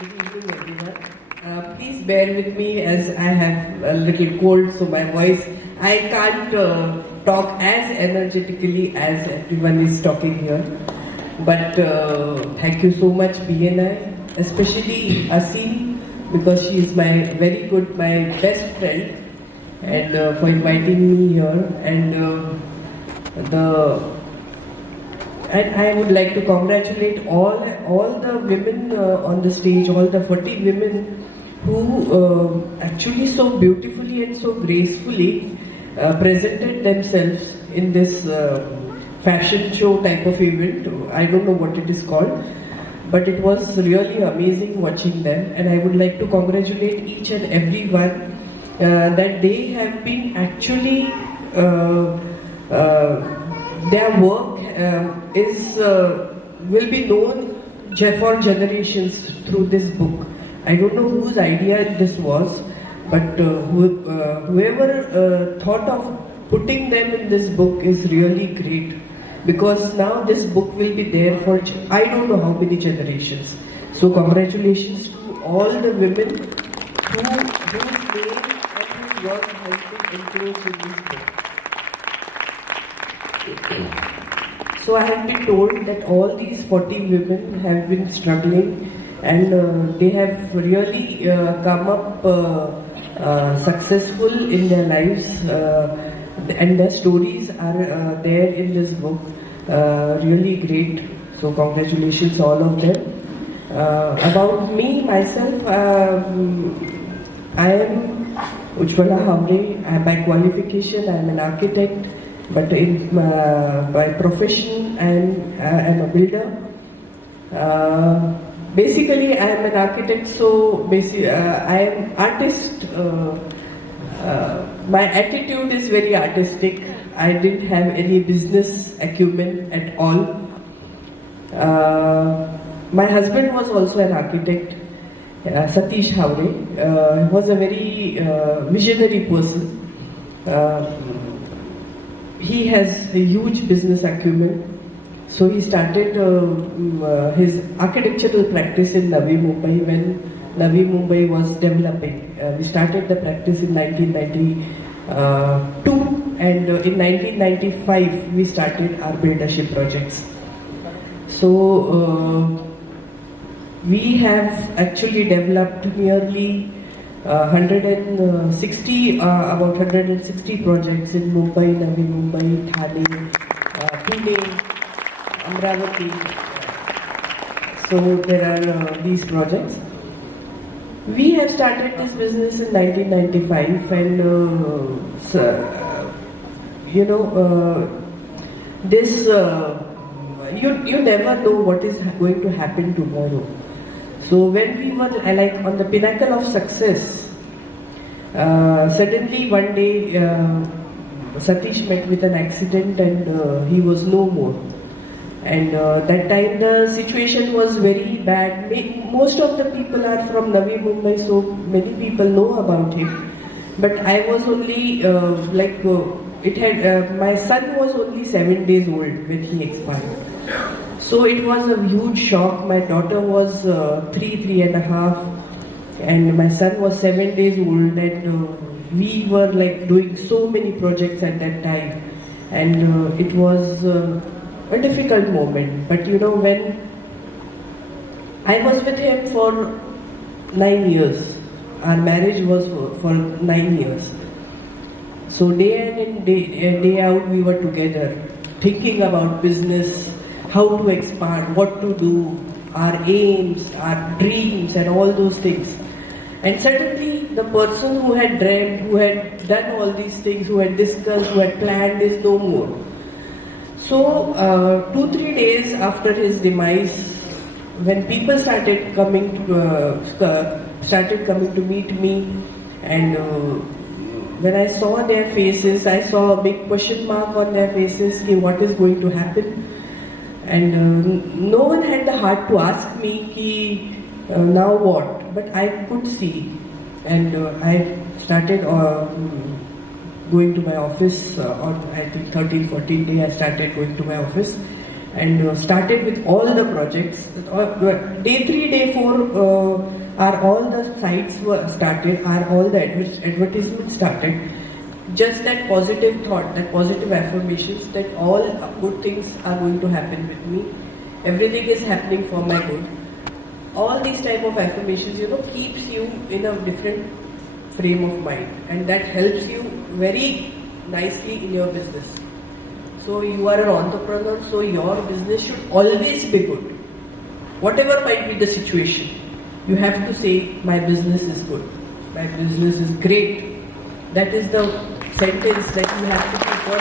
Good evening, everyone. Please bear with me as I have a little cold, so my voice, I can't talk as energetically as everyone is talking here. But thank you so much, BNI, especially Asim, because she is my best friend, and for inviting me here. And I would like to congratulate all the women on the stage, all the 40 women who actually so beautifully and so gracefully presented themselves in this fashion show type of event. I don't know what it is called, but it was really amazing watching them. And I would like to congratulate each and every one that they have been actually their work will be known for generations through this book. I don't know whose idea this was, but whoever thought of putting them in this book is really great, because now this book will be there for I don't know how many generations. So congratulations to all the women whose name and whose work has been enclosed in this book. So I have been told that all these 40 women have been struggling, and they have really come up successful in their lives, and their stories are there in this book. Really great. So congratulations all of them. About me, myself, I am Ujjwala Havre. By qualification, I am an architect. But by profession, I am a builder. Basically, I am an architect, so I am artist. My attitude is very artistic. I didn't have any business acumen at all. My husband was also an architect, Satish Havre. He was a very visionary person. He has a huge business acumen, so he started his architectural practice in Navi Mumbai when Navi Mumbai was developing. We started the practice in 1992, and in 1995 we started our buildership projects. So we have actually developed nearly about 160 projects in Mumbai, Navi Mumbai, Thane, Pune, Amravati. So there are these projects. We have started this business in 1995, and this you never know what is going to happen tomorrow. So when we were like on the pinnacle of success, suddenly one day Satish met with an accident, and he was no more. And that time the situation was very bad. Most of the people are from Navi Mumbai, so many people know about him. But I was only my son was only 7 days old when he expired. So it was a huge shock. My daughter was 3 and a half, and my son was 7 days old, and we were like doing so many projects at that time, and it was a difficult moment. But when I was with him for 9 years, our marriage was for 9 years. So day in and day out we were together, thinking about business, how to expand, what to do, our aims, our dreams, and all those things. And suddenly the person who had dreamed, who had done all these things, who had discussed, who had planned is no more. So 2-3 days after his demise, when people started coming to meet me, and when I saw their faces, I saw a big question mark on their faces, what is going to happen? And no one had the heart to ask me, now what? But I could see, and I started going to my office on I think 13-14 day. I started going to my office, and started with all the projects. Day 3, day 4 are all the sites were started, are all the advertisements started. Just that positive thought, that positive affirmations that all good things are going to happen with me. Everything is happening for my good. All these type of affirmations, keeps you in a different frame of mind, and that helps you very nicely in your business. So you are an entrepreneur, so your business should always be good. Whatever might be the situation, you have to say, my business is good. My business is great. That is the sentence that you have to keep on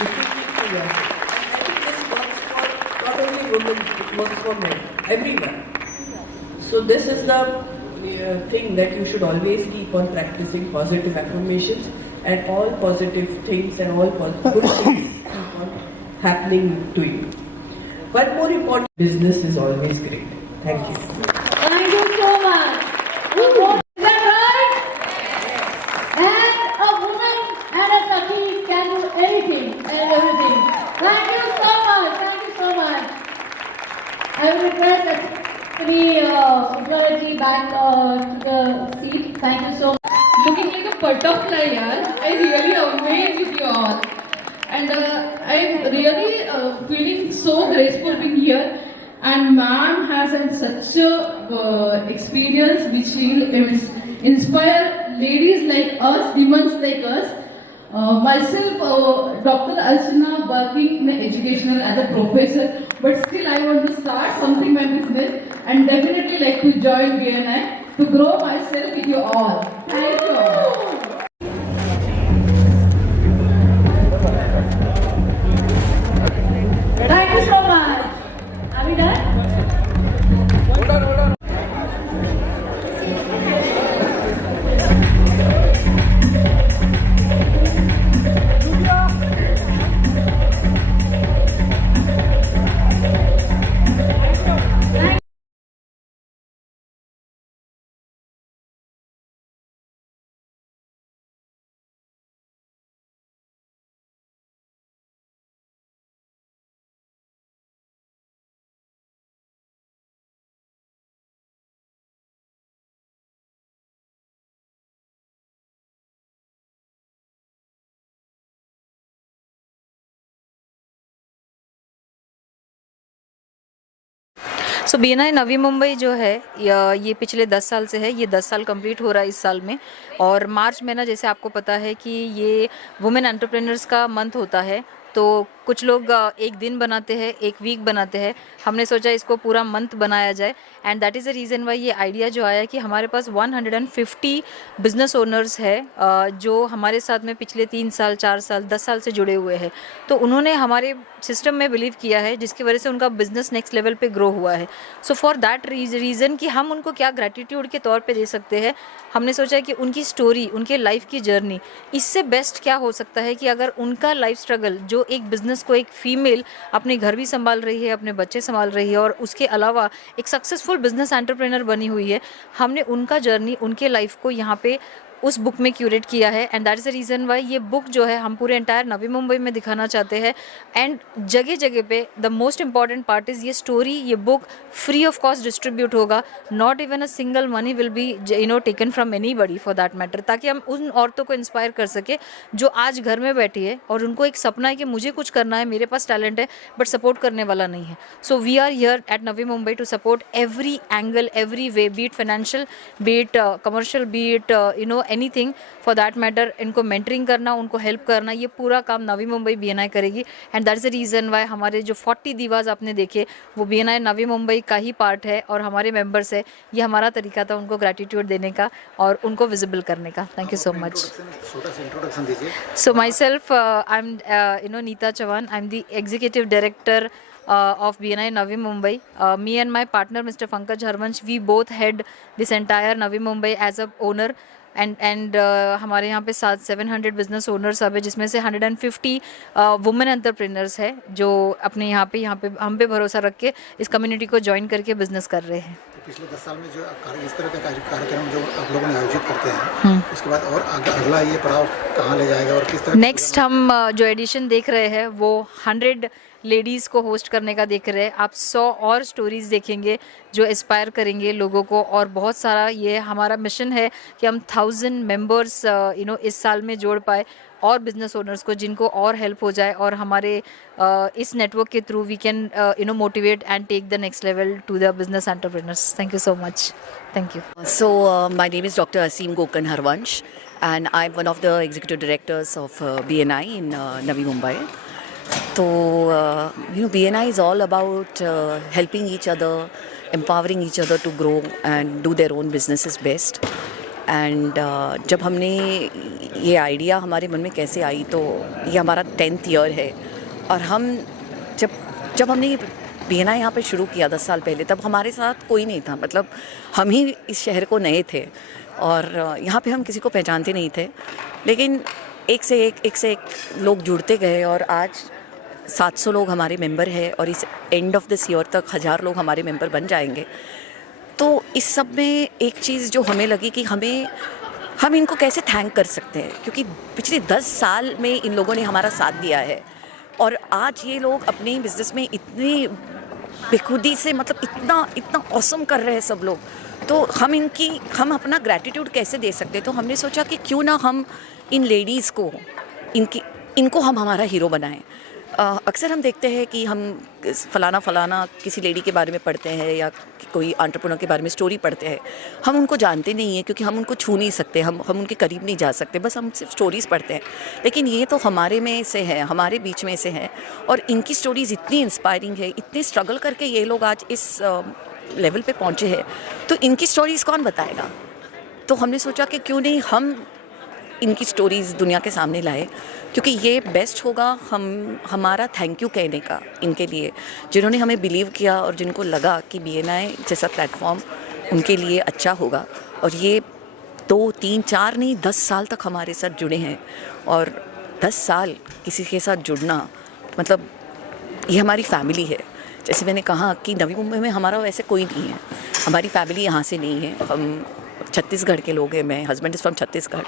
repeating to yourself. And I think this works for not only women, it works for men, everyone. So this is the thing that you should always keep on practicing positive affirmations, and all positive things and all good things keep on happening to you. One more important, business is always great. Thank you. Thank you so much. Is that right? And a woman and a Saki can do anything and everything. Thank you so much. Thank you so much. I will request that Ujjwala back to the seat. Thank you so much. Looking like a butterfly, yaar. I really amazed with you all. And I'm really feeling so graceful being here. And ma'am has had such a experience which will inspire ladies like us, women like us. Myself, Dr. Archana, working in educational as a professor, but still I want to start something my business and definitely like to join BNI to grow myself with you all. Thank you all. Thank you so much. Are we done? So BNI Navi Mumbai जो है ये पिछले 10 साल से है, ये 10 साल complete हो रहा है इस साल में। और मार्च महीना जैसे आपको पता है कि ये वुमेन एंटरप्रेन्योर्स का मंथ होता है, तो कुछ लोग एक दिन बनाते हैं, एक वीक बनाते हैं। हमने सोचा इसको पूरा मंथ बनाया जाए, and that is the reason Y ये आइडिया जो आया कि हमारे पास 150 बिजनेस ओनर्स है जो हमारे साथ में पिछले 3 साल, 4 साल, 10 साल से जुड़े हुए हैं। तो उन्होंने हमारे सिस्टम में बिलीव किया है, जिसकी वजह से उनका बिजनेस नेक्स्ट लेवल पे ग्रो हुआ है। सो फॉर दैट रीज़न कि हम उनको क्या ग्रैटिट्यूड के तौर पे दे सकते हैं, हमने सोचा कि उनकी स्टोरी, उनके लाइफ की जर्नी, इससे बेस्ट क्या हो सकता है कि अगर उनका लाइफ स्ट्रगल, जो एक बिज़नेस को एक फीमेल अपने घर भी संभाल रही है, अपने बच्चे संभाल रही है और उसके अलावा एक सक्सेसफुल बिजनेस एंटरप्रेन्योर बनी हुई है, हमने उनका जर्नी, उनके लाइफ को यहाँ पे उस बुक में क्यूरेट किया है। And that is the reason Y ये बुक जो है हम पूरे एंटायर नवी मुंबई में दिखाना चाहते हैं। एंड जगह जगह पे the most important part is ये स्टोरी, ये book free of cost distribute होगा। Not even a single money will be taken from anybody for that matter, ताकि हम उन औरतों को इंस्पायर कर सके जो आज घर में बैठी है और उनको एक सपना है कि मुझे कुछ करना है, मेरे पास टैलेंट है, बट सपोर्ट करने वाला नहीं है। So we are here at Navi Mumbai to support every angle, every way, be it financial, be it commercial, be it anything for that matter. इनको मेंटरिंग करना, उनको हेल्प करना, ये पूरा काम नवी मुंबई BNI करेगी। And that is the reason why हमारे जो 40 दीवाज आपने देखे वो BNI नवी मुंबई का ही पार्ट है और हमारे मेंबर्स है। ये हमारा तरीका था उनको ग्रैटिट्यूड देने का और उनको विजिबल करने का। Thank you so much. So myself I am Neeta Chauhan, I am the executive director of BNI Navi Mumbai. Me and my partner Mr. Pankaj Harvansh, we both head this entire Navi Mumbai as a owner. And हमारे यहाँ पे 700 business owners अब है, जिसमें से 150 women entrepreneurs है जो अपने यहाँ पे हम पे भरोसा रख के इस कम्युनिटी को ज्वाइन करके बिजनेस कर रहे हैं। तो पिछले 10 साल में जो इस तरह का कार्यक्रम जो आप लोगों ने आयोजित करते हैं, उसके बाद और अगला ये पड़ाव कहाँ ले जाएगा और किस तरह? नेक्स्ट हम जो एडिशन देख रहे हैं वो 100 लेडीज़ को होस्ट करने का देख रहे हैं, आप 100 और स्टोरीज़ देखेंगे जो इंस्पायर करेंगे लोगों को। और बहुत सारा ये हमारा मिशन है कि हम 1000 मेंबर्स इस साल में जोड़ पाए और बिजनेस ओनर्स को, जिनको और हेल्प हो जाए, और हमारे इस नेटवर्क के through we can motivate and take the next level to the business entrepreneurs. Thank you so much. Thank you. So, my name is Dr. Aseem Gokan Harvansh, and I'm one of the executive directors of BNI in Navi Mumbai. So, BNI is all about helping each other, empowering each other to grow and do their own businesses best. And जब हमने ये idea हमारे मन में कैसे आई, तो ये हमारा 10th ईयर है। और हम जब हमने BNI यहाँ पे शुरू किया 10 साल पहले, तब हमारे साथ कोई नहीं था, मतलब हम ही इस शहर को नए थे और यहाँ पे हम किसी को पहचानते नहीं थे। लेकिन एक से एक लोग जुड़ते गए और आज 700 लोग हमारे मेंबर हैं और इस एंड ऑफ दिस ईयर तक 1000 लोग हमारे मेंबर बन जाएंगे। तो इस सब में एक चीज़ जो हमें लगी कि हम इनको कैसे थैंक कर सकते हैं, क्योंकि पिछले 10 साल में इन लोगों ने हमारा साथ दिया है और आज ये लोग अपने बिज़नेस में इतनी बेखुदी से, मतलब इतना ऑसम कर रहे हैं सब लोग। तो हम अपना ग्रैटिट्यूड कैसे दे सकते हैं। तो हमने सोचा कि क्यों ना हम इन लेडीज़ को इनको हम हमारा हीरो बनाएं। अक्सर हम देखते हैं कि हम फलाना किसी लेडी के बारे में पढ़ते हैं या कोई एंटरप्रेन्योर के बारे में स्टोरी पढ़ते हैं, हम उनको जानते नहीं हैं क्योंकि हम उनको छू नहीं सकते, हम उनके करीब नहीं जा सकते, बस हम सिर्फ स्टोरीज़ पढ़ते हैं। लेकिन ये तो हमारे में से है, हमारे बीच में से है और इनकी स्टोरीज़ इतनी इंस्पायरिंग है, इतने स्ट्रगल करके ये लोग आज इस लेवल पे पहुँचे हैं, तो इनकी स्टोरीज़ कौन बताएगा। तो हमने सोचा कि क्यों नहीं हम इनकी स्टोरीज़ दुनिया के सामने लाए, क्योंकि ये बेस्ट होगा हमारा थैंक यू कहने का इनके लिए, जिन्होंने हमें बिलीव किया और जिनको लगा कि BNI जैसा प्लेटफॉर्म उनके लिए अच्छा होगा। और ये 2, 3, 4 नहीं 10 साल तक हमारे साथ जुड़े हैं। और 10 साल किसी के साथ जुड़ना, मतलब ये हमारी फैमिली है। जैसे मैंने कहा कि नवी मुंबई में हमारा वैसे कोई नहीं है, हमारी फैमिली यहाँ से नहीं है, हम छत्तीसगढ़ के लोग हैं। मैं हस्बैंड इज़ फ्रॉम छत्तीसगढ़,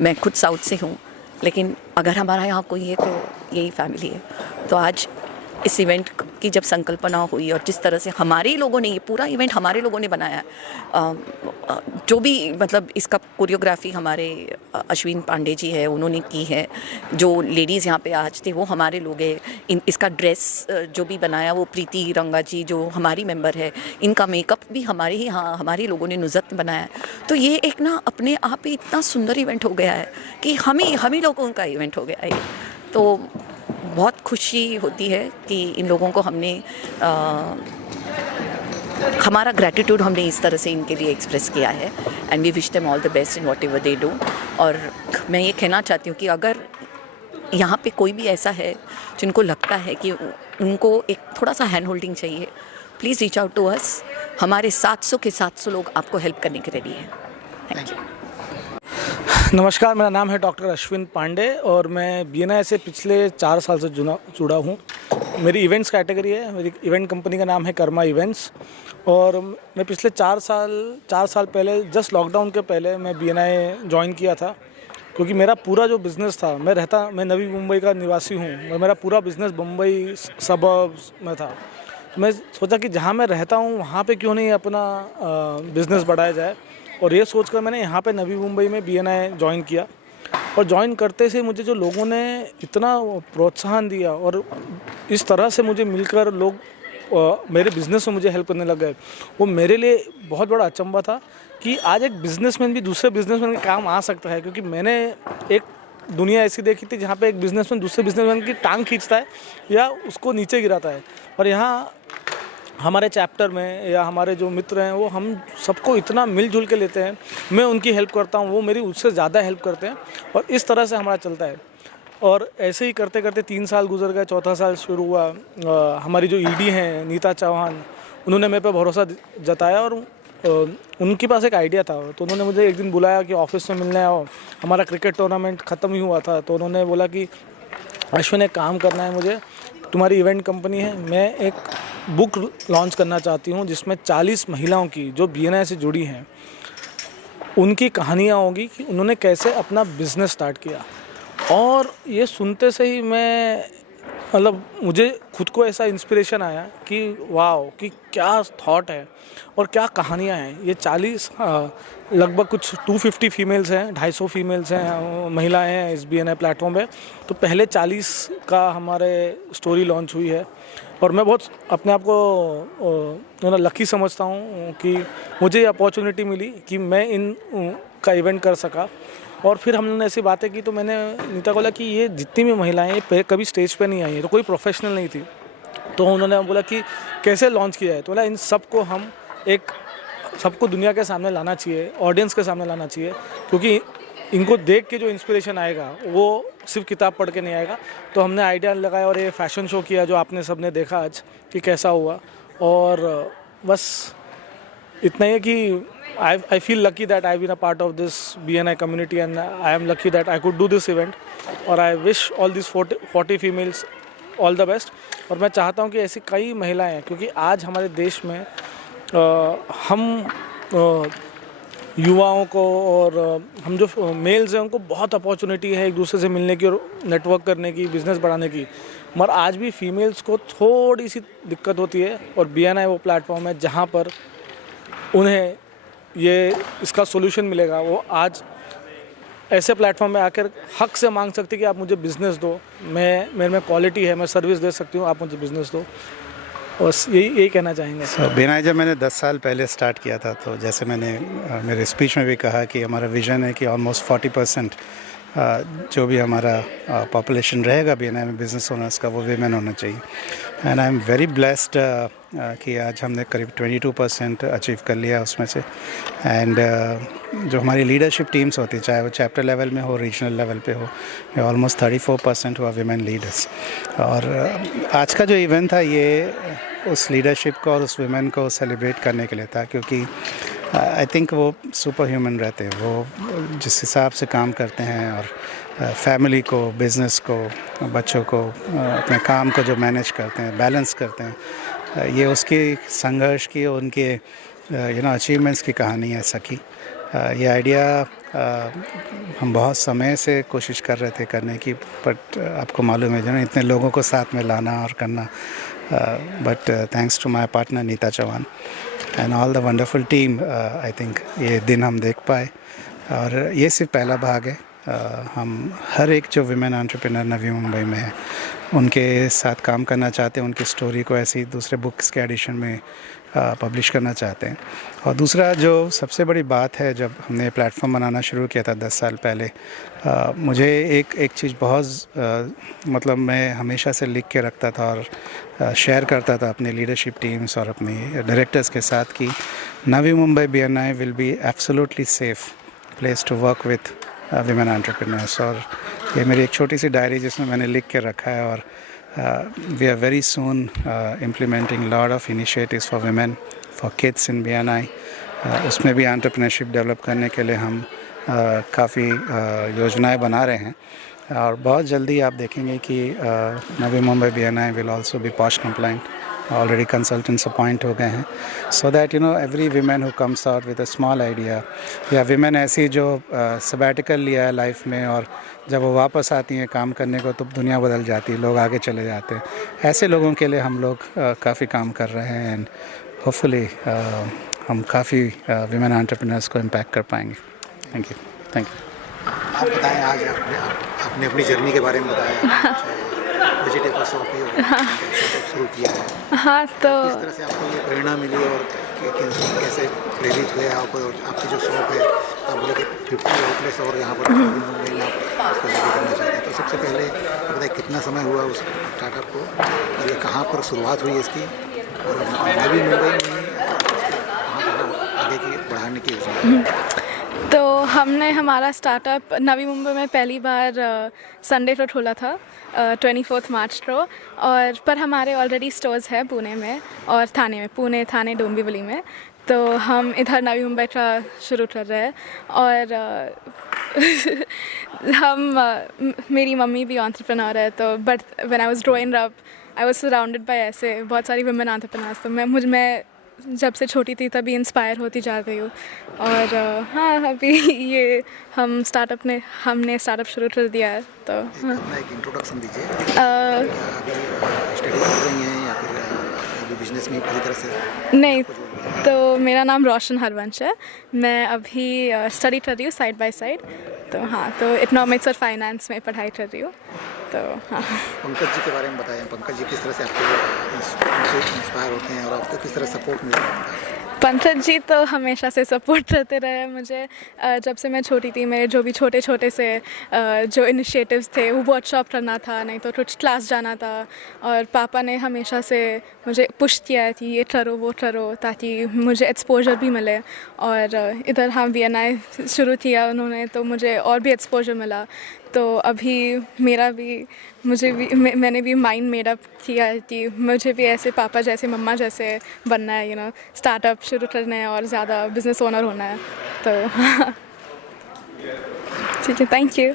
मैं खुद साउथ से हूँ, लेकिन अगर हमारा यहाँ कोई है तो यही फैमिली है। तो आज इस इवेंट की जब संकल्पना हुई और जिस तरह से हमारे लोगों ने, ये पूरा इवेंट हमारे लोगों ने बनाया है, जो भी मतलब इसका कोरियोग्राफी हमारे अश्विन पांडे जी है, उन्होंने की है। जो लेडीज़ यहाँ पे आज थे वो हमारे लोग हैं। इसका ड्रेस जो भी बनाया वो प्रीति रंगा जी जो हमारी मेंबर है, इनका मेकअप भी हमारे लोगों ने, नुज़त बनाया। तो ये एक ना अपने आप ही इतना सुंदर इवेंट हो गया है कि हम ही लोगों का इवेंट हो गया है। तो बहुत खुशी होती है कि इन लोगों को हमने हमारा ग्रैटिट्यूड हमने इस तरह से इनके लिए एक्सप्रेस किया है। And we wish them all the best in whatever they do. और मैं ये कहना चाहती हूँ कि अगर यहाँ पे कोई भी ऐसा है जिनको लगता है कि उनको एक थोड़ा सा हैंड होल्डिंग चाहिए, please reach out to us. हमारे 700 के 700 लोग आपको हेल्प करने के रेडी हैं। Thank you. नमस्कार, मेरा नाम है डॉक्टर अश्विन पांडे और मैं BNI से पिछले 4 साल से जुड़ा हूँ। मेरी इवेंट्स कैटेगरी है, मेरी इवेंट कंपनी का नाम है कर्मा इवेंट्स। और मैं पिछले 4 साल पहले, जस्ट लॉकडाउन के पहले मैं BNI ज्वाइन किया था, क्योंकि मेरा पूरा जो बिज़नेस था, मैं नवी मुंबई का निवासी हूँ और मेरा पूरा बिज़नेस मुंबई सबर्ब्स में था। मैं सोचा कि जहाँ मैं रहता हूँ वहाँ पे क्यों नहीं अपना बिज़नेस बढ़ाया जाए, और ये सोचकर मैंने यहाँ पे नवी मुंबई में BNI ज्वाइन किया। और ज्वाइन करते से मुझे जो लोगों ने इतना प्रोत्साहन दिया और इस तरह से मुझे मिलकर लोग मेरे बिज़नेस में मुझे हेल्प करने लग गए, वो मेरे लिए बहुत बड़ा अचंभा था कि आज एक बिज़नेसमैन भी दूसरे बिज़नेसमैन के काम आ सकता है। क्योंकि मैंने एक दुनिया ऐसी देखी थी जहाँ पे एक बिज़नेसमैन दूसरे बिज़नेसमैन की टांग खींचता है या उसको नीचे गिराता है, और यहाँ हमारे चैप्टर में या हमारे जो मित्र हैं वो हम सबको इतना मिलजुल के लेते हैं। मैं उनकी हेल्प करता हूँ, वो मेरी उससे ज़्यादा हेल्प करते हैं, और इस तरह से हमारा चलता है। और ऐसे ही करते करते 3 साल गुजर गए, 4था साल शुरू हुआ। हमारी जो ED हैं नीता चौहान, उन्होंने मेरे पे भरोसा जताया और उनके पास एक आइडिया था। तो उन्होंने मुझे एक दिन बुलाया कि ऑफिस में मिलने आओ। हमारा क्रिकेट टूर्नामेंट ख़त्म ही हुआ था, तो उन्होंने बोला कि अश्विन एक काम करना है मुझे, तुम्हारी इवेंट कंपनी है, मैं एक बुक लॉन्च करना चाहती हूँ जिसमें 40 महिलाओं की जो BNI से जुड़ी हैं उनकी कहानियाँ होगी कि उन्होंने कैसे अपना बिज़नेस स्टार्ट किया। और ये सुनते से ही मैं मतलब मुझे खुद को ऐसा इंस्पिरेशन आया कि वाह कि क्या थॉट है और क्या कहानियाँ हैं। ये 40 लगभग कुछ 250 फीमेल्स हैं, 250 फीमेल्स हैं, महिलाएं हैं इस BNI प्लेटफॉर्म पे। तो पहले 40 का हमारे स्टोरी लॉन्च हुई है और मैं बहुत अपने आप को लकी समझता हूँ कि मुझे ये अपॉर्चुनिटी मिली कि मैं इन का इवेंट कर सका। और फिर हम लोगों ने ऐसी बातें की तो मैंने नीता को बोला कि ये जितनी भी महिलाएं ये कभी स्टेज पे नहीं आई है, तो कोई प्रोफेशनल नहीं थी। तो उन्होंने बोला कि कैसे लॉन्च किया है, तो बोला इन सबको हम सबको दुनिया के सामने लाना चाहिए, ऑडियंस के सामने लाना चाहिए, क्योंकि इनको देख के जो इंस्पिरेशन आएगा वो सिर्फ किताब पढ़ के नहीं आएगा। तो हमने आइडिया लगाया और ये फैशन शो किया जो आपने सबने देखा आज कि कैसा हुआ। और बस इतना ही है कि I feel lucky that I've been a part of this BNI community and I am lucky that I could do this event और I wish all these 40 females all the best। और मैं चाहता हूँ कि ऐसी कई महिलाएं हैं, क्योंकि आज हमारे देश में हम युवाओं को और हम जो मेल्स हैं उनको बहुत अपॉर्चुनिटी है एक दूसरे से मिलने की और नेटवर्क करने की, बिजनेस बढ़ाने की, मगर आज भी फीमेल्स को थोड़ी सी दिक्कत होती है। और BNI वो प्लेटफॉर्म है जहाँ पर उन्हें ये इसका सोल्यूशन मिलेगा। वो आज ऐसे प्लेटफॉर्म में आकर हक से मांग सकती कि आप मुझे बिज़नेस दो, मेरे में क्वालिटी है, मैं सर्विस दे सकती हूँ, आप मुझे बिज़नेस दो। बस यही कहना चाहेंगे। BNI जब मैंने 10 साल पहले स्टार्ट किया था, तो जैसे मैंने मेरे स्पीच में भी कहा कि हमारा विज़न है कि ऑलमोस्ट 40% जो भी हमारा पॉपुलेशन रहेगा BNI में बिज़नेस ओनर्स का, वो वीमेन होना चाहिए। And I am very blessed कि आज हमने करीब 22% अचीव कर लिया उसमें से। एंड जो हमारी लीडरशिप टीम्स होती है, चाहे वो चैप्टर लेवल में हो, रीजनल लेवल पे हो, ऑलमोस्ट 34% हुआ वीमेन लीडर्स। और आज का जो इवेंट था ये उस लीडरशिप को और उस वीमेन को सेलिब्रेट करने के लिए था, क्योंकि आई थिंक वो सुपर ह्यूमन रहते हैं। वो जिस हिसाब से काम करते हैं और फैमिली को, बिज़नेस को, बच्चों को, अपने काम को जो मैनेज करते हैं, बैलेंस करते हैं, ये उसकी संघर्ष की और उनके अचीवमेंट्स की कहानी है सखी। ये आइडिया हम बहुत समय से कोशिश कर रहे थे करने की, बट आपको मालूम है जो इतने लोगों को साथ में लाना और करना। But thanks to my partner Neeta Chauhan and all the wonderful team, I think ये दिन हम देख पाए। और ये सिर्फ पहला भाग है। हम हर एक जो विमेन एंटरप्रेन्योर नवी मुंबई में है उनके साथ काम करना चाहते हैं, उनकी स्टोरी को ऐसी दूसरे बुक्स के एडिशन में पब्लिश करना चाहते हैं। और दूसरा जो सबसे बड़ी बात है, जब हमने प्लेटफॉर्म बनाना शुरू किया था 10 साल पहले, मुझे एक चीज़ बहुत मतलब मैं हमेशा से लिख के रखता था और शेयर करता था अपनी लीडरशिप टीम्स और अपनी डायरेक्टर्स के साथ कि Navi Mumbai BNI will be absolutely safe place to work with women entrepreneurs. और ये मेरी एक छोटी सी डायरी जिसमें मैंने लिख के रखा है। और we are very soon implementing lot of initiatives for women, for kids in BNI। उसमें भी एंटरप्रेन्योरशिप डेवलप करने के लिए हम काफ़ी योजनाएं बना रहे हैं। और बहुत जल्दी आप देखेंगे कि Navi Mumbai BNI will also be posh compliant. Already consultants appoint हो गए हैं, so that every women who comes out with a small idea, या वीमेन ऐसी जो सबैटिकल लिया है लाइफ में और जब वो वापस आती हैं काम करने को तो दुनिया बदल जाती है, लोग आगे चले जाते हैं। ऐसे लोगों के लिए हम लोग काफ़ी काम कर रहे हैं एंड होपफुली हम काफ़ी वीमेन एंटरप्रेन्योर्स को इम्पैक्ट कर पाएंगे। Thank you. आप बताएं, आज आपने अपनी जर्नी के बारे में बताया, वेजिटेबल शॉप शुरू किया है। हाँ, तो किस तरह से आपको ये प्रेरणा मिली और कैसे प्रेरित हुए आप? और आपकी जो शॉप है, आप बोले कि 50 आउटलेट्स और यहाँ पर मुंबई में आप उसको जारी करना चाहते हैं, तो सबसे पहले बताइए कितना समय हुआ उस स्टार्टअप को और ये कहाँ पर शुरुआत हुई इसकी, और नवी मुंबई में कहाँ आगे की बढ़ाने की योजना? तो हमने हमारा स्टार्टअप नवी मुंबई में पहली बार संडे को खोला था 24 मार्च को। और पर हमारे ऑलरेडी स्टोर्स है पुणे में और थाने में, पुणे, थाने, डोंबिवली में। तो हम इधर नवी मुंबई का शुरू कर रहे हैं। और मेरी मम्मी भी एंटरप्रेन्योर है, तो but when I was growing up I was surrounded by ऐसे बहुत सारी वुमेन एंटरप्रेन्योर्स। तो मैं जब से छोटी थी तभी इंस्पायर होती जा रही हूँ। और हाँ, अभी ये हमने स्टार्टअप शुरू कर दिया है। तो हाँ, अपना एक इंट्रोडक्शन दीजिए। अभी स्टडी कर रही हैं या फिर अभी बिजनेस में पूरी तरह से? नहीं, तो मेरा नाम रोशन हरवंश है। मैं अभी स्टडी कर रही हूँ साइड बाय साइड। तो हाँ, तो इकोनॉमिक्स और फाइनेंस में पढ़ाई कर रही हूँ। तो हाँ, पंकज जी के बारे में बताएं। पंकज जी किस तरह से आपको इंस्पायर होते हैं और आपको किस तरह सपोर्ट मिलता है? पंकज जी तो हमेशा से सपोर्ट करते रहे हैं मुझे। जब से मैं छोटी थी, मेरे जो भी छोटे छोटे से जो इनिशिएटिव्स थे, वो वर्कशॉप करना था, नहीं तो कुछ क्लास जाना था। और पापा ने हमेशा से मुझे पुश किया है कि ये करो वो करो, ताकि मुझे एक्सपोजर भी मिले। और इधर हाँ BNI शुरू किया उन्होंने, तो मुझे और भी एक्सपोजर मिला। तो अभी मैंने भी माइंड मेड अप किया है कि मुझे भी ऐसे पापा जैसे मम्मा जैसे बनना है, स्टार्टअप शुरू करना है और ज़्यादा बिजनेस ओनर होना है। तो ठीक है, थैंक यू।